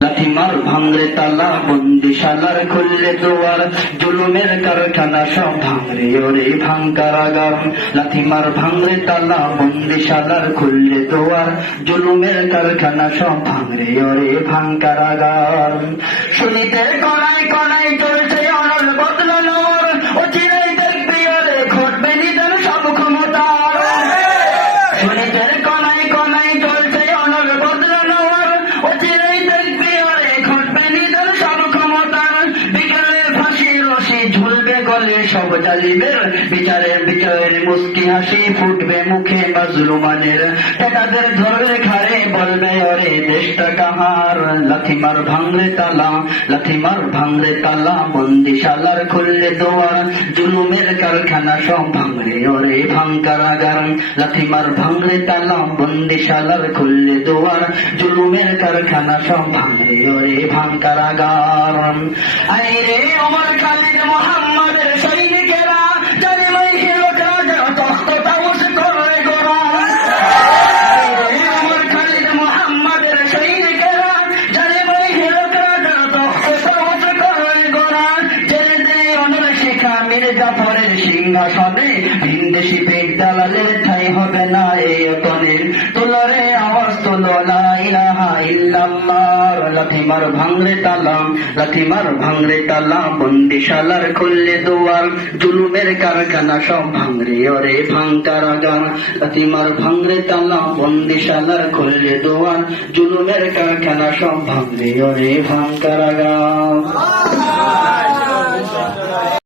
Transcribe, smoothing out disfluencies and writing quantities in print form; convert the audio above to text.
লাথিমার ভাঙরে তালা বন্দিশালার খুললে দুয়ার, জুলুমের কারখানা সব ভাঙরে ওরে ভাঙ কারাগার। লাথিমার ভাঙরে তালা বন্দিশালার খুললে দুয়ার, জুলুমের কারখানা সব ভাঙরে ওরে ভাঙ কারাগার। শুনিতে কনায় কনায় চলছে অনল বদলানোর, অচিরেই দেখবি ওরে ঘটবে নিদের সব ক্ষমতার। শুনিতে কনায় কনায় চলছে অনল বদলানোর, অচিরেই দেখবি ওরে ঘটবে নিদের সব ক্ষমতার। বিকেলে ফাঁসি রশি ঝুলবে গলে সব জালিমের, বিচারে বিজয়ের মুস্কি হাসি ফুটবে মুখে মাজলুমানের। টাকাদের ধরলে খারে বলবে ওরে দেশটা কাহার। লাথিমার ভাঙলে তালা, লাথিমার ভাঙলে তালা বন্দিশালার খুললে দোয়ার, জুলুমের কারখানা সব ভাঙরে ওরে ভাঙ কারাগার। লাথিমার ভাঙলে তালা বন্দিশালার খুললে দোয়ার, জুলুমের কারখানা সব ভাঙরে ওরে ভাঙ কারাগার। আরে ওমর খালিদ মোহাম্মদের সৈনিকেরা জালিমাই হিরোরা তখ্ত তাউস করে গোরা। ওমর খালিদ মোহাম্মদের সৈনিকেরা জালিমাই হিরোরা তখ্ত তাউস করে গোরা। ছেড়ে দে অনল শিখা মির্জাফরের সিংহাসনে, ভিনদেশি পেট দালালের ঠাঁই হবে না এই অতনে। তোলরে আওয়াজ তোলো লা ইলাহা ইল্লাল্লাহ। লাথিমার ভাঙলে তালা, লাথিমার ভাঙলে তালা বন্দিশালার খুললে দুয়ার, জুলুমের কারখানা সব ভাঙরে ওরে ভাঙ কারাগার। লাথিমার ভাঙলে তালা বন্দিশালার খুললে দুয়ার, জুলুমের কারখানা সব ভাঙরে ওরে ভাঙ কারাগার।